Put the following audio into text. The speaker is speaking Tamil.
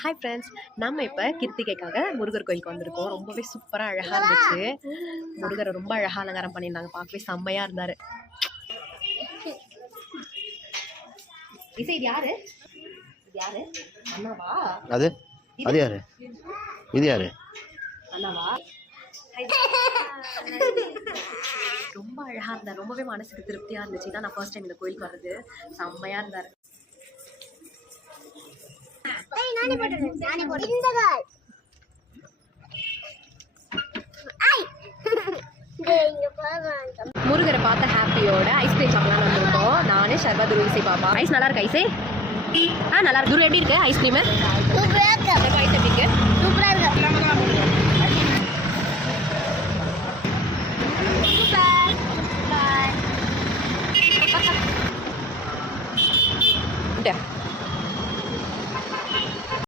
ஹாய் ஃப்ரெண்ட்ஸ், நம்ம இப்போ கிருத்திகைக்காக முருகர் கோயிலுக்கு வந்திருக்கோம். ரொம்பவே சூப்பராக அழகாக இருந்துச்சு. முருகரை ரொம்ப அழகாக அலங்காரம் பண்ணியிருந்தாங்க. பார்க்கவே செம்மையாக இருந்தார். இசை இது யாரு? இது யாரு? அண்ணாவா? அது அது யாரு? இது யாரு? அண்ணாவா? ரொம்ப அழகாக இருந்தார். ரொம்பவே மனசுக்கு திருப்தியாக இருந்துச்சு. தான் நான் ஃபர்ஸ்ட் டைம் இந்த கோயிலுக்கு வர்றது. செம்மையாக இருந்தார். முருகரை பார்த்த ஹாப்பியோட ஐஸ்கிரீம் சாப்பிடலாம் வந்திருக்கோம். நானே ஷர்வா துருவிசை பாப்பா. ஐஸ் நல்லா இருக்கு. ஐஸே நல்லா இருக்கு. துரு எப்படி இருக்கு ஐஸ்கிரீம்? ஐஸ் எப்படி இருக்கு? சூப்பரா இருக்கு.